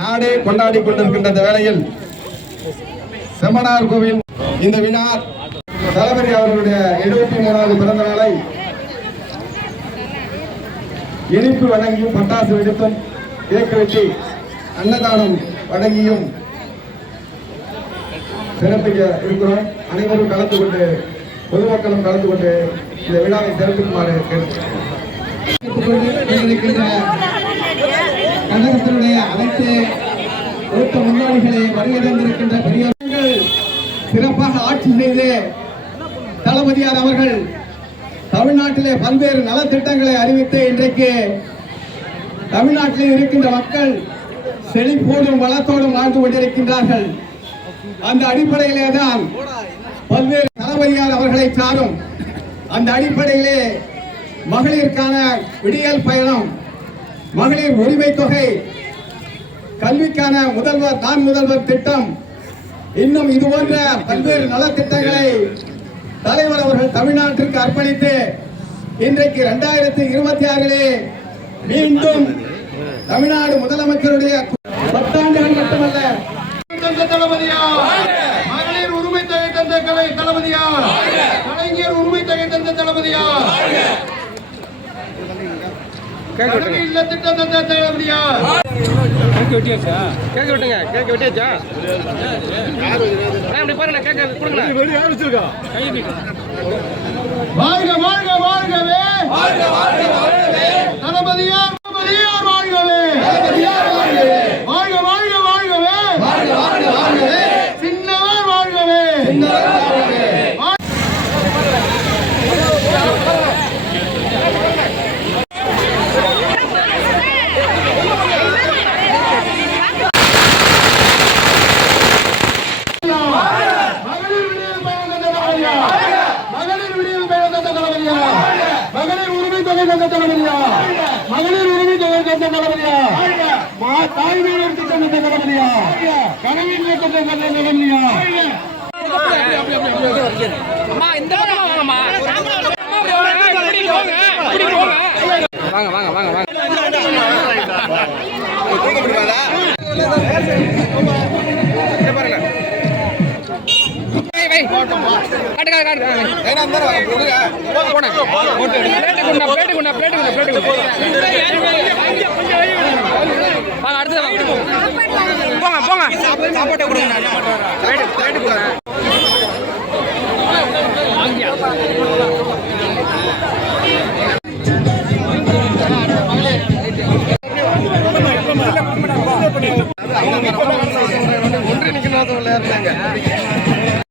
நாடே கொண்டாடி கொண்டிருக்கின்ற இந்த வேளையில் செம்மனார் கோவில் இந்த விழா தளபதி அவர்களுடைய 73வது பிறந்த நாளை இனிப்பு வழங்கியும் பட்டாசு வெடித்தும் கேக் வெட்டி அன்னதானம் வழங்கியும் சிறப்பிக்க இருக்கிறோம். அனைவரும் கலந்து கொண்டு பொதுமக்களும் கலந்து கொண்டு இந்த விழாவை சிறப்பிக்குமாறு கழகத்தினுடைய அனைத்து மூத்த முன்னோடிகளை வருகிறந்திருக்கின்ற பெரியவர்கள் சிறப்பாக ஆட்சி செய்து தளபதியார் அவர்கள் தமிழ்நாட்டிலே பல்வேறு நலத்திட்டங்களை அறிவித்து இன்றைக்கு தமிழ்நாட்டில் இருக்கின்ற மக்கள் செழிப்போடும் வளத்தோடும் வாழ்ந்து கொண்டிருக்கின்றார்கள். அந்த அடிப்படையிலே தான் பல்வேறு தளபதியார் அவர்களை சாரும். அந்த அடிப்படையிலே மகளிருக்கான விடியல் பயணம், மகளிர் உரிமை தொகை, கல்விக்கான முதல்வர் திட்டம், இன்னும் இது போன்ற பல்வேறு நலத்திட்டங்களை தலைவர் அவர்கள் தமிழ்நாட்டிற்கு அர்ப்பணித்து இன்றைக்கு 2026 மீண்டும் தமிழ்நாடு முதலமைச்சருடைய 10 ஆண்டுகள் மட்டுமல்ல, தளபதியா மகளிர் உரிமை தொகை தந்த தளபதியா, கலைஞர் உரிமை தொகை தந்த தளபதியா, இல்ல திட்டம் தந்த தளபதியா. கேக் வெட்டியாச்சா? கேக் வெட்டுங்க. கேக் வெட்டியாச்சா? அப்படி பாருங்க. கேக் கொடுங்க. வெடி ஆரம்பிச்சிருக்கா. வாழ்க வாழ்க வாழ்கவே. வாழ்க வாழ்க வாழ்கவே. தளபதியார் வாழ்கவே. தளபதியார் வாழ்கவே. வாழ்க வாழ்க வாழ்கவே. வாழ்க வாழ்க வாழ்கவே. சின்னவர் வாழ்கவே. சின்னவர் வாழ்கவே. மகளிர் உரிமை தொகை தந்த தளபதியா, மகளிர் உரிமை தொகை தந்த தளபதியா, தாய்மையினர் திட்டம் தந்த தளபதியா, கணவன் திட்டம் தந்த தளபதியா. வாங்க வாங்க வாங்க வாங்க. ஒன்று நிக்கணும்.